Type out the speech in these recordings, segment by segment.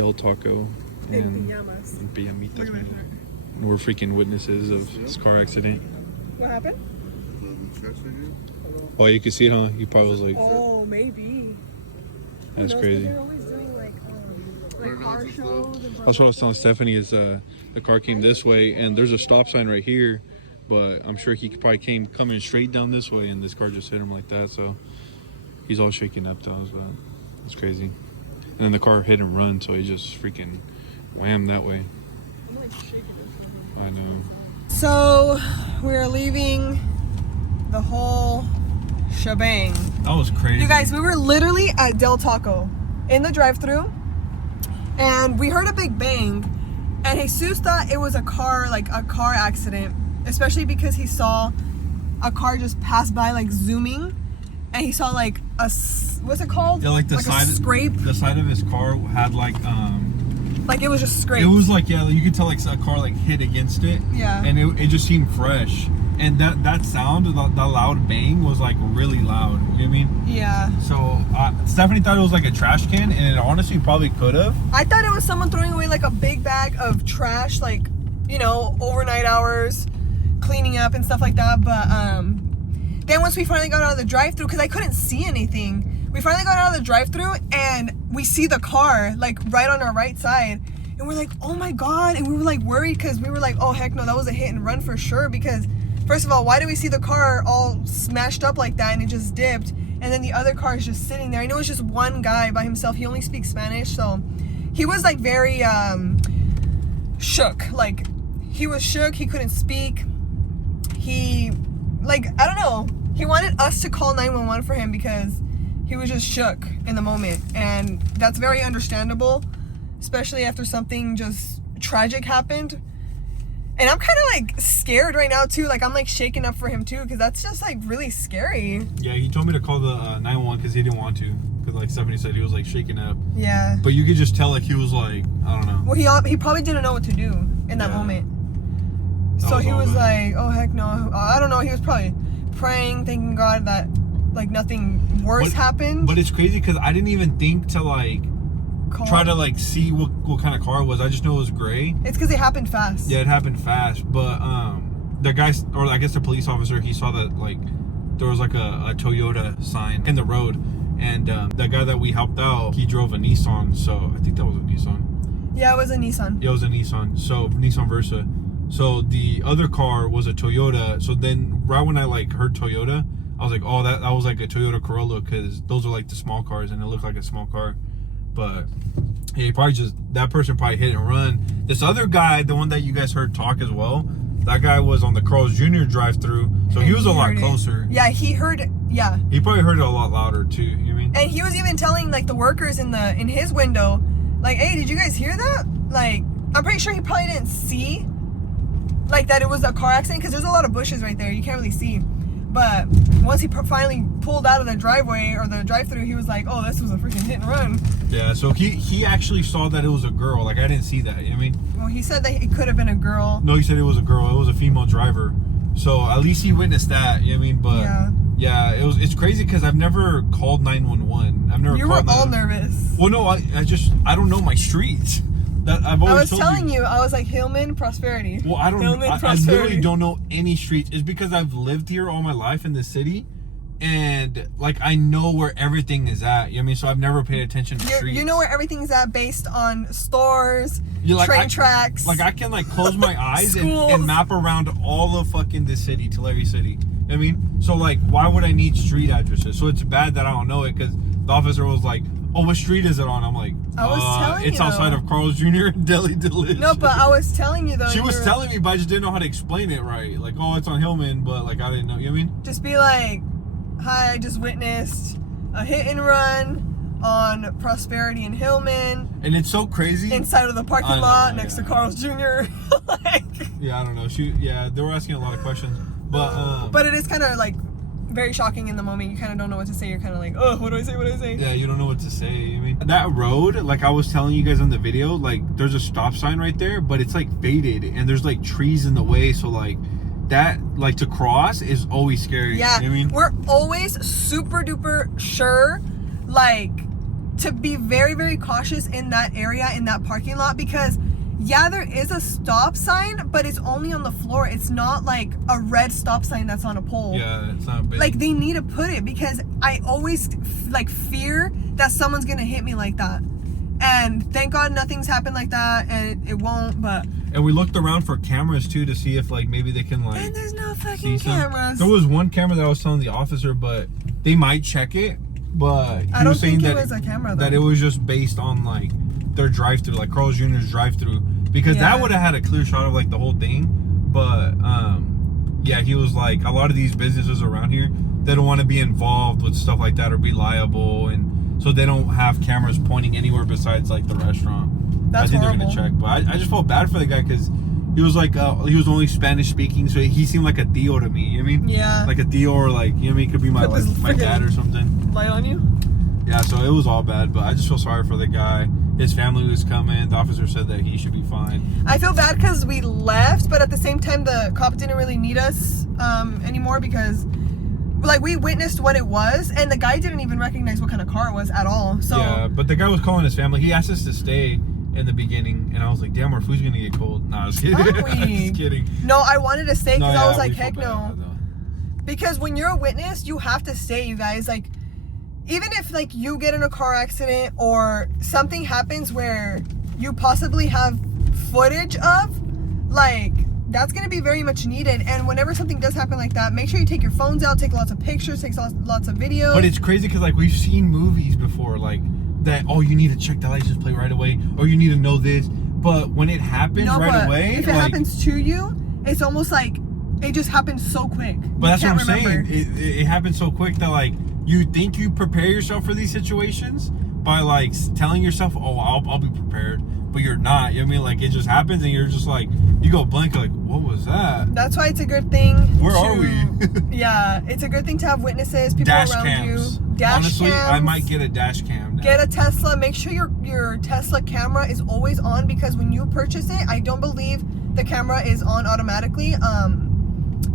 Del Taco and pijamitas, man. And we're freaking witnesses of this car accident. What happened? Oh, you can see it, huh? You probably was like, oh, maybe. that's crazy. They're always doing like car shows. That's what I was telling Stephany is the car came this way and there's a stop sign right here, but I'm sure he probably came coming straight down this way and this car just hit him like that. So he's all shaking up though, but it's crazy. And then the car hit and run, so he just freaking whammed that way. I know. So we're leaving the whole shebang. That was crazy. You guys, we were literally at Del Taco in the drive-thru, and we heard a big bang, and Jesus thought it was a car accident, especially because he saw a car just pass by like zooming, and he saw like what's it called? Yeah, like the side, a scrape. The side of his car had like it was just scraped. It was like, yeah, you could tell like a car like hit against it. Yeah. And it just seemed fresh. And that sound, that loud bang was like really loud. You know what I mean? Yeah. So Stephany thought it was like a trash can, and it honestly probably could have. I thought it was someone throwing away like a big bag of trash, like, you know, overnight hours, cleaning up and stuff like that. But then once we finally got out of the drive-thru, because I couldn't see anything, we finally got out of the drive-thru and we see the car like right on our right side, and we're like, oh my god. And we were like worried because we were like, oh heck no, that was a hit and run for sure. Because first of all, why do we see the car all smashed up like that and it just dipped, and then the other car is just sitting there? I know it's just one guy by himself. He only speaks Spanish, so he was like very shook. Like he was shook. He couldn't speak. He, like, I don't know, he wanted us to call 911 for him because he was just shook in the moment, and that's very understandable, especially after something just tragic happened. And I'm kind of like scared right now too. Like I'm like shaking up for him too, because that's just like really scary. Yeah, he told me to call the 911 because he didn't want to, because like Stephany said, he was like shaking up. Yeah. But you could just tell like he was like, I don't know. Well, he probably didn't know what to do in that moment. So he was like, oh heck no, I don't know. He was probably praying, thanking God that like nothing worse happened. But it's crazy because I didn't even think to like try to like see what kind of car it was. I just know it was gray. It's because it happened fast. Yeah, it happened fast. But the guy, or I guess the police officer, he saw that like there was like a Toyota sign in the road, and the guy that we helped out, he drove a Nissan. So I think that was a Nissan. Yeah, it was a Nissan. Yeah, it was a Nissan. So Nissan Versa. So the other car was a Toyota. So then right when I like heard Toyota, I was like, oh, that was like a Toyota Corolla, because those are like the small cars and it looked like a small car. But yeah, he probably that person probably hit and run. This other guy, the one that you guys heard talk as well, that guy was on the Carl's Jr. drive-thru, so he was a lot closer. Yeah, he heard it. Yeah. He probably heard it a lot louder too. You know what I mean? And he was even telling like the workers in his window, like, hey, did you guys hear that? Like, I'm pretty sure he probably didn't see like that it was a car accident, because there's a lot of bushes right there. You can't really see. But once he finally pulled out of the driveway or the drive-thru, he was like, oh, this was a freaking hit and run. Yeah, so he actually saw that it was a girl. Like, I didn't see that, you know what I mean? Well, he said that it could have been a girl. No, he said it was a girl. It was a female driver. So at least he witnessed that, you know what I mean? But yeah, it's crazy because I've never called 911. I've never You called were all nervous. Well, no, I don't know my streets. That I've always I was telling you, I was like, Hillman, Prosperity. Well, I literally don't know any streets. It's because I've lived here all my life in this city, and like I know where everything is at. You know what I mean? So I've never paid attention to streets. You know where everything's at based on stores, train tracks. Like I can like close my eyes and map around all of fucking this city, Tulare City. You know what I mean? So like, why would I need street addresses? So it's bad that I don't know it, because the officer was like, oh, what street is it on? I'm like, I was telling you. It's outside of Carl's Jr. and Deli Delicious. No, but I was telling you though. She was telling me, but I just didn't know how to explain it right. Like, oh, it's on Hillman, but like I didn't know. You know what I mean? Just be like, hi, I just witnessed a hit and run on Prosperity and Hillman. And it's so crazy. Inside of the parking lot next to Carl's Jr. Like, yeah, I don't know. They were asking a lot of questions, but it is kind of like very shocking in the moment. You kind of don't know what to say. You're kind of like, oh, what do I say? Yeah, you don't know what to say. I mean, that road, like I was telling you guys on the video, like there's a stop sign right there, but it's like faded and there's like trees in the way, so like that, like to cross is always scary. Yeah, you know what I mean? We're always super duper sure like to be very, very cautious in that area, in that parking lot, because yeah, there is a stop sign, but it's only on the floor. It's not like a red stop sign that's on a pole. Yeah, it's not big. Like, they need to put it, because I always like fear that someone's gonna hit me like that. And thank God nothing's happened like that, and it won't. But and we looked around for cameras too to see if like maybe they can like. And there's no fucking cameras. There was one camera that I was telling the officer, but they might check it. But I don't think it was a camera, though. That it was just based on like their drive-through, like Carl's Jr.'s drive-through, because that would have had a clear shot of like the whole thing. But yeah, he was like, a lot of these businesses around here, they don't want to be involved with stuff like that or be liable, and so they don't have cameras pointing anywhere besides like the restaurant. That's I think horrible. they're gonna check, but I just felt bad for the guy because he was like he was only Spanish speaking, so he seemed like a tío to me. You know what I mean? Yeah. Like a tío, or like, you know what I mean, could be my Put this my dad or something. Light on you? Yeah, so it was all bad, but I just feel sorry for the guy. His family was coming. The officer said that he should be fine. I feel bad because we left, but at the same time, the cop didn't really need us anymore, because like we witnessed what it was, and the guy didn't even recognize what kind of car it was at all. So yeah, but the guy was calling his family. He asked us to stay in the beginning, and I was like, damn, our food's gonna get cold. Nah, I was kidding. Just kidding. No, I wanted to stay because I was like, we felt heck no. bad, Because when you're a witness, you have to stay, you guys. Like, even if like you get in a car accident or something happens where you possibly have footage of, like, that's going to be very much needed. And whenever something does happen like that, make sure you take your phones out, take lots of pictures, take lots of videos. But it's crazy because like we've seen movies before, like that, oh, you need to check the license plate right away, or you need to know this. But when it happens right away, if it happens to you, it's almost like it just happens so quick. But that's what I'm saying. It happens so quick that like you think you prepare yourself for these situations by like telling yourself, oh, I'll be prepared, but you're not. You know what I mean? Like, it just happens and you're just like, you go blank, like, what was that? That's why it's a good thing. Where are we? Yeah, it's a good thing to have witnesses, people Dash around cams. you. Dash Honestly, cams. I might get a dash cam now. Get a Tesla. Make sure your Tesla camera is always on, because when you purchase it, I don't believe the camera is on automatically.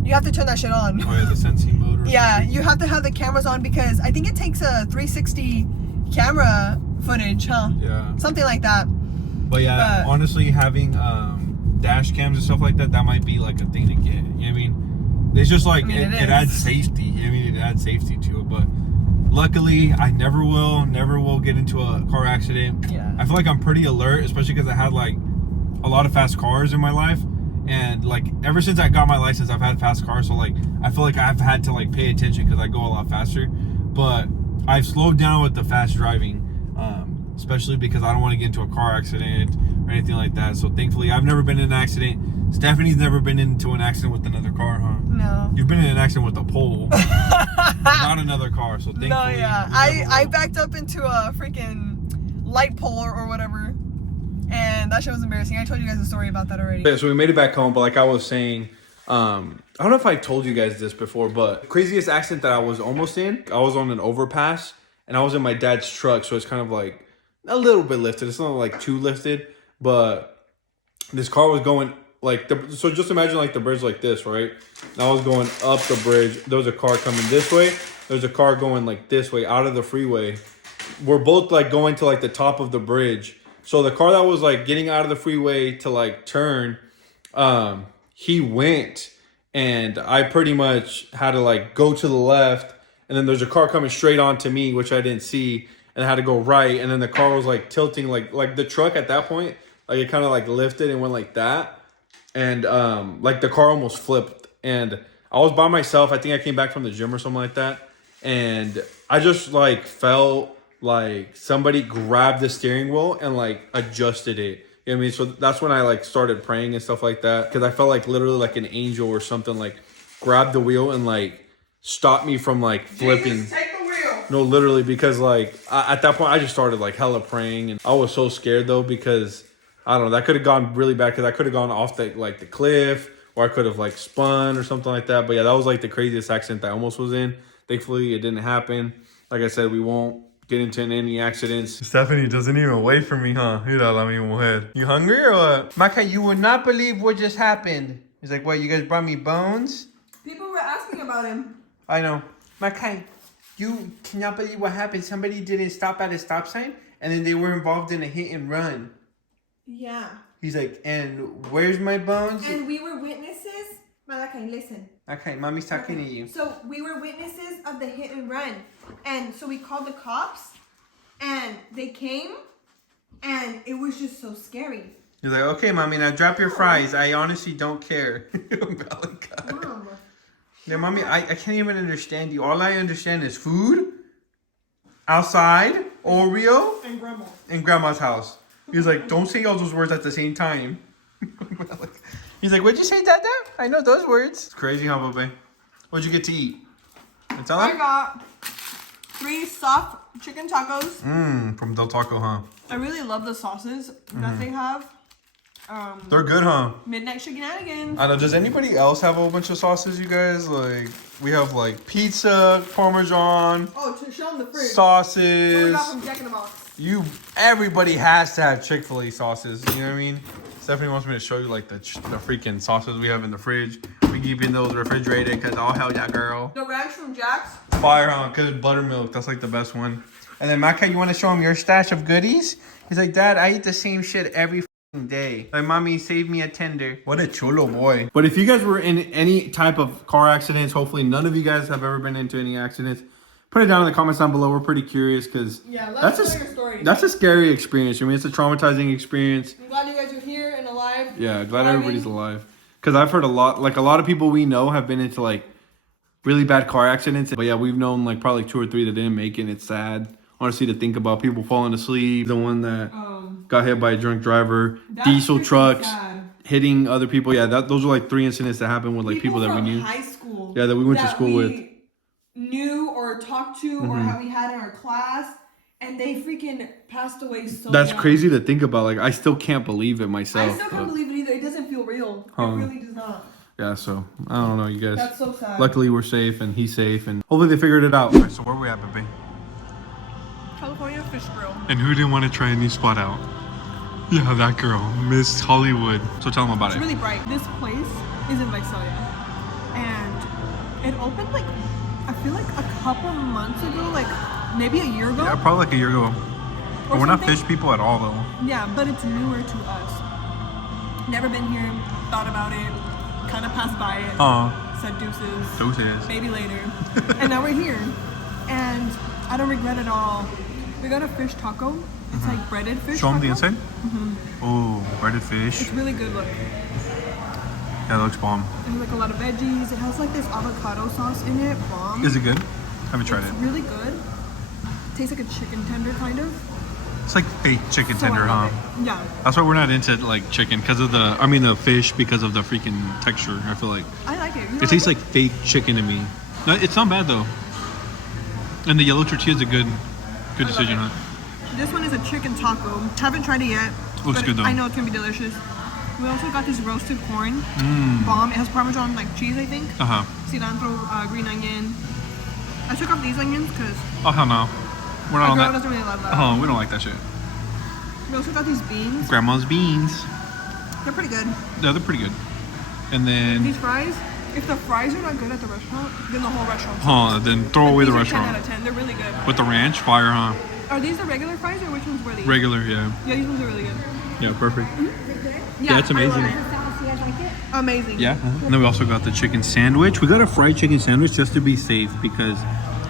You have to turn that shit on. Oh yeah, the sensing mode. Yeah, you have to have the cameras on, because I think it takes a 360 camera footage, huh? Yeah. Something like that. But yeah, honestly, having dash cams and stuff like that, that might be like a thing to get. You know what I mean? It's just like, it adds safety. You know what I mean? It adds safety to it. But luckily, I never will get into a car accident. Yeah. I feel like I'm pretty alert, especially because I had like a lot of fast cars in my life. And like ever since I got my license, I've had fast cars. So like I feel like I've had to like pay attention because I go a lot faster. But I've slowed down with the fast driving, especially because I don't want to get into a car accident or anything like that. So thankfully, I've never been in an accident. Stephanie's never been into an accident with another car, huh? No. You've been in an accident with a pole, not another car. So thankfully, no, yeah, I backed up into a freaking light pole or whatever. And that shit was embarrassing. I told you guys a story about that already. Yeah, so we made it back home, but like I was saying, I don't know if I told you guys this before, but craziest accident that I was almost in, I was on an overpass and I was in my dad's truck, so it's kind of like a little bit lifted. It's not like too lifted, but this car was going like, so just imagine like the bridge like this, right? And I was going up the bridge. There was a car coming this way. There's a car going like this way out of the freeway. We're both like going to like the top of the bridge. So the car that was like getting out of the freeway to like turn, he went, and I pretty much had to like go to the left, and then there's a car coming straight onto me, which I didn't see, and I had to go right, and then the car was like tilting, like the truck at that point, like it kind of like lifted and went like that, and like the car almost flipped, and I was by myself. I think I came back from the gym or something like that, and I just like felt like somebody grabbed the steering wheel and like adjusted it. You know what I mean? So that's when I like started praying and stuff like that, because I felt like literally like an angel or something like grabbed the wheel and like stopped me from like flipping. Jesus, take the wheel. No, literally, because like at that point I just started like hella praying, and I was so scared though, because I don't know, that could have gone really bad, because I could have gone off the like the cliff, or I could have like spun or something like that. But yeah, that was like the craziest accident that I almost was in. Thankfully it didn't happen. Like I said, we won't get into any accidents. Stephany doesn't even wait for me, huh? Mira la mi mujer. You hungry or what? Maka, you would not believe what just happened. He's like, what, you guys brought me bones? People were asking about him. I know. Maka, You cannot believe what happened. Somebody didn't stop at a stop sign, and then they were involved in a hit and run. Yeah. He's like, and where's my bones? And we were witnesses. Malachi, listen. Okay, mommy's talking to you. So we were witnesses of the hit and run. And so we called the cops, and they came, and it was just so scary. You're like, okay, mommy, now drop your fries. I honestly don't care. Mom. Yeah, mommy, I can't even understand you. All I understand is food, outside, Oreo, and grandma's house. He's like, don't say all those words at the same time. He's like, what'd you say, Dada? I know those words. It's crazy, huh, babe? What'd you get to eat? Tell I him? got 3 soft chicken tacos. From Del Taco, huh? I really love the sauces that they have. They're good, huh? Midnight Shenanigans. I know. Does anybody else have a whole bunch of sauces, you guys? Like, we have like pizza, Parmesan. Oh, to show them the fridge. Sauces. What we got from Jack in the Box. Everybody has to have Chick-fil-A sauces. You know what I mean? Stephany wants me to show you like the freaking sauces we have in the fridge. We keeping those refrigerated because oh hell yeah, girl. The ranch from Jack's. Fire, huh? Because buttermilk. That's like the best one. And then Maka, you want to show him your stash of goodies? He's like, Dad, I eat the same shit every day. Like, mommy, save me a tender. What a chulo boy. But if you guys were in any type of car accidents, hopefully none of you guys have ever been into any accidents. Put it down in the comments down below. We're pretty curious because let's know your story. That's a scary experience. I mean, it's a traumatizing experience. I'm glad you guys are here and alive. Yeah, glad everybody's alive. Because I've heard a lot of people we know have been into like really bad car accidents. But yeah, we've known like probably 2 or 3 that didn't make it. And it's sad, honestly, to think about people falling asleep. The one that got hit by a drunk driver, diesel trucks, hitting other people. Yeah, those are like 3 incidents that happened with like people that we knew. High school. Yeah, that we went to school with. Knew or talked to or how we had in our class, and they freaking passed away so That's young. crazy to think about. Like, I still can't believe it myself. I still can't believe it either. It doesn't feel real. It really does not. Yeah, so I don't know, you guys. That's so sad. Luckily, we're safe and he's safe, and hopefully they figured it out. Right, so where are we at, baby? California Fish Grill. And who didn't want to try a new spot out? Yeah, that girl, Miss Hollywood. So tell them about It's really bright. This place is in Visalia, and it opened like I feel like a couple months ago, like maybe a year ago. Yeah, probably like a year ago. But we're not fish people at all, though. Yeah, but it's newer to us. Never been here, thought about it, kind of passed by it, said deuces. Deuces. Maybe later. And now we're here. And I don't regret it at all. We got a fish taco. It's like breaded fish Show them taco. the inside. Oh, breaded fish. It's really good look. Yeah, it looks bomb. It has like a lot of veggies. It has like this avocado sauce in it. Bomb. Is it good? Haven't tried it. It's really good. Tastes like a chicken tender kind of. It's like fake chicken So I tender, love huh? it. Yeah. That's why we're not into like chicken because of the fish because of the freaking texture. I feel like I like it. it tastes like fake chicken to me. No, it's not bad though. And the yellow tortilla is a good decision, huh? This one is a chicken taco. Haven't tried it yet. Looks but good though. I know it's gonna be delicious. We also got this roasted corn. Bomb. It has Parmesan like cheese, I think. Cilantro, green onion. I took off these onions because Oh hell no. We're not on girl that. doesn't really love that. Oh, we don't like that shit. We also got these beans. Grandma's beans. They're pretty good. Yeah, they're pretty good. And then These fries, if the fries are not good at the restaurant, then the whole restaurant. then throw away the These are 10 restaurant. out of 10. They're really good. With the ranch, fire, huh? Are these the regular fries or which ones were these? Regular, yeah. Yeah, these ones are really good. Yeah, perfect. Yeah, it's amazing. I love it. Amazing. Yeah. And then we also got the chicken sandwich. We got a fried chicken sandwich just to be safe because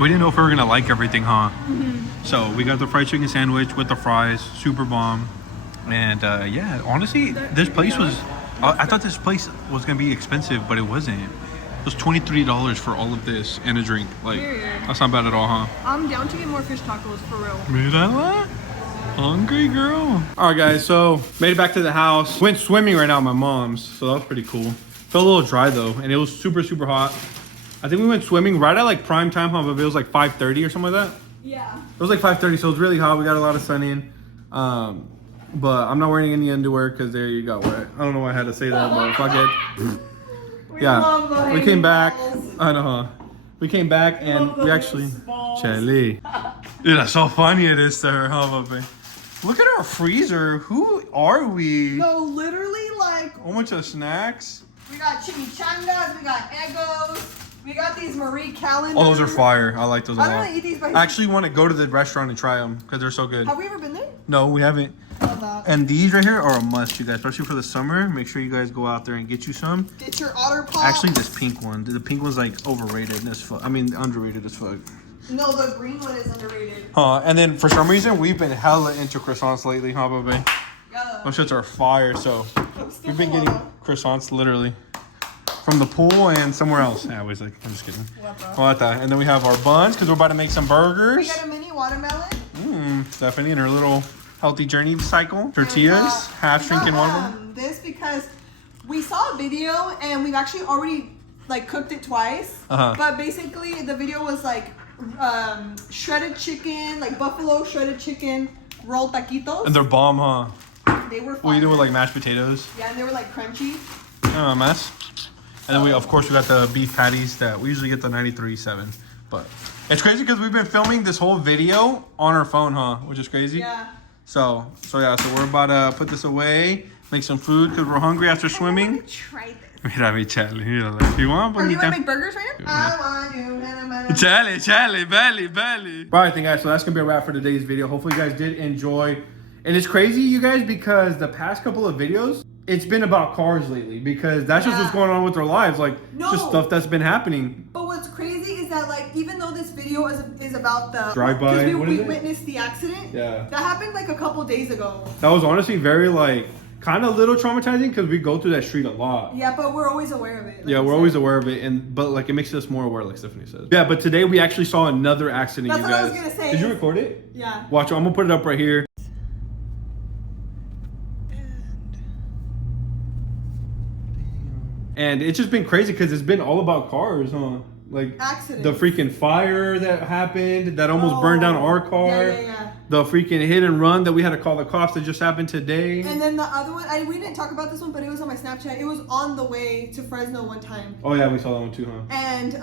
we didn't know if we were gonna like everything, huh? So we got the fried chicken sandwich with the fries, super bomb. And yeah, honestly, this place was. I thought this place was gonna be expensive, but it wasn't. It was $23 for all of this and a drink. Like, that's not bad at all, huh? I'm down to get more fish tacos for real. Mirala? Hungry girl. All right, guys. So made it back to the house. Went swimming right now at my mom's, so that was pretty cool. Felt a little dry though, and it was super hot. I think we went swimming right at like prime time, huh? But it was like 5:30 or something like that. Yeah. It was like 5:30, so it was really hot. We got a lot of sun in. But I'm not wearing any underwear because there you got wet. I don't know why I had to say that, but fuck it. Yeah, we came back. I know, huh? We came back and we actually. Chale. Dude, that's so funny it is to her, huh, baby? Look at our freezer. Who are we? No, literally like A whole bunch of snacks. we got chimichangas, we got Eggos, We got these Marie Callender's. Oh, those are fire. I like those a lot. I don't really eat these, but I actually want to go to the restaurant and try them because they're so good. have we ever been there? No, we haven't. Love that. And these right here are a must, you guys, especially for the summer. Make sure you guys go out there and get you some. Get your Otter Pop. Actually, this pink one. The pink one's like overrated as fuck. I mean, underrated as fuck. No, the green one is underrated. And then for some reason, we've been hella into croissants lately, huh, baby? Yeah. Those shits are fire, so we've been getting croissants literally from the pool and somewhere else. Yeah, I was like, I'm just kidding. What the? And then we have our buns because we're about to make some burgers. We got a mini watermelon. Stephany and her little healthy journey cycle. Tortillas, half shrinking one of them. This because we saw a video and we've actually already like cooked it twice. But basically the video was like shredded chicken, like buffalo shredded chicken rolled taquitos. And they're bomb, huh? They were fun. What you do with like mashed potatoes? Yeah, and they were like crunchy. Oh, mess. And then we, of course, we got the beef patties that we usually get the 93.7. But it's crazy because we've been filming this whole video on our phone, huh? Which is crazy. Yeah. So yeah, so we're about to put this away, make some food because we're hungry after swimming. I want to try this. Mira mi Charlie, mira. You want? Or do you want to make burgers right now? I want you. Charlie, belly. All right, then guys, so that's gonna be a wrap for today's video. Hopefully you guys did enjoy. And it's crazy, you guys, because the past couple of videos, it's been about cars lately because that's just what's going on with our lives. Like, just stuff that's been happening. But what's crazy is that, like, even though this video is about the drive-by, because we witnessed the accident. Yeah. That happened like a couple days ago. That was honestly very, like, kind of a little traumatizing because we go through that street a lot. Yeah, but we're always aware of it. Like we're always aware of it, but like it makes us more aware, like Stephany says. Yeah, but today we actually saw another accident, That's you guys. what I was gonna say. Did you record it? Yeah. Watch, I'm gonna put it up right here. And it's just been crazy because it's been all about cars, huh? Like accidents. The freaking fire that happened that almost burned down our car. Yeah. The freaking hit and run that we had to call the cops that just happened today. And then the other one, we didn't talk about this one, but it was on my Snapchat. It was on the way to Fresno one time. Oh yeah, we saw that one too, huh? And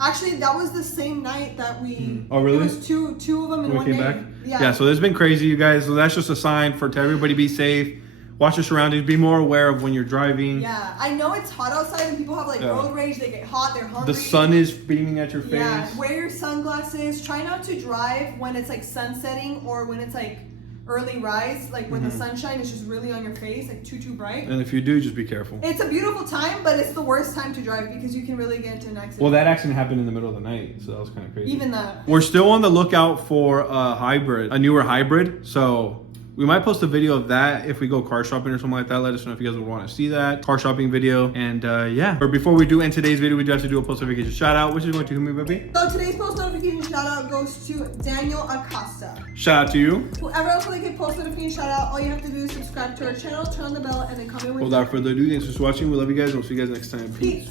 actually that was the same night that we. Oh really? It was two of them in one day. Back? Yeah. So it's been crazy, you guys. So that's just a sign to everybody be safe. Watch your surroundings. Be more aware of when you're driving. Yeah, I know it's hot outside and people have like road rage. They get hot. They're hungry. The sun is beaming at your face. Yeah, wear your sunglasses. Try not to drive when it's like sunsetting or when it's like early rise, like when the sunshine is just really on your face, like too bright. And if you do, just be careful. It's a beautiful time, but it's the worst time to drive because you can really get into an accident. Well, that accident happened in the middle of the night, so that was kind of crazy. Even that. We're still on the lookout for a newer hybrid. So we might post a video of that if we go car shopping or something like that. Let us know if you guys would want to see that car shopping video. And yeah, but before we do end today's video, we do have to do a post notification shout out, which is going to who, me, baby? So today's post notification shout out goes to Daniel Acosta. Shout out to you. Whoever else would like a post notification shout out, all you have to do is subscribe to our channel, turn on the bell, and then comment with Without further ado, thanks for watching. We love you guys. We'll see you guys next time. Peace.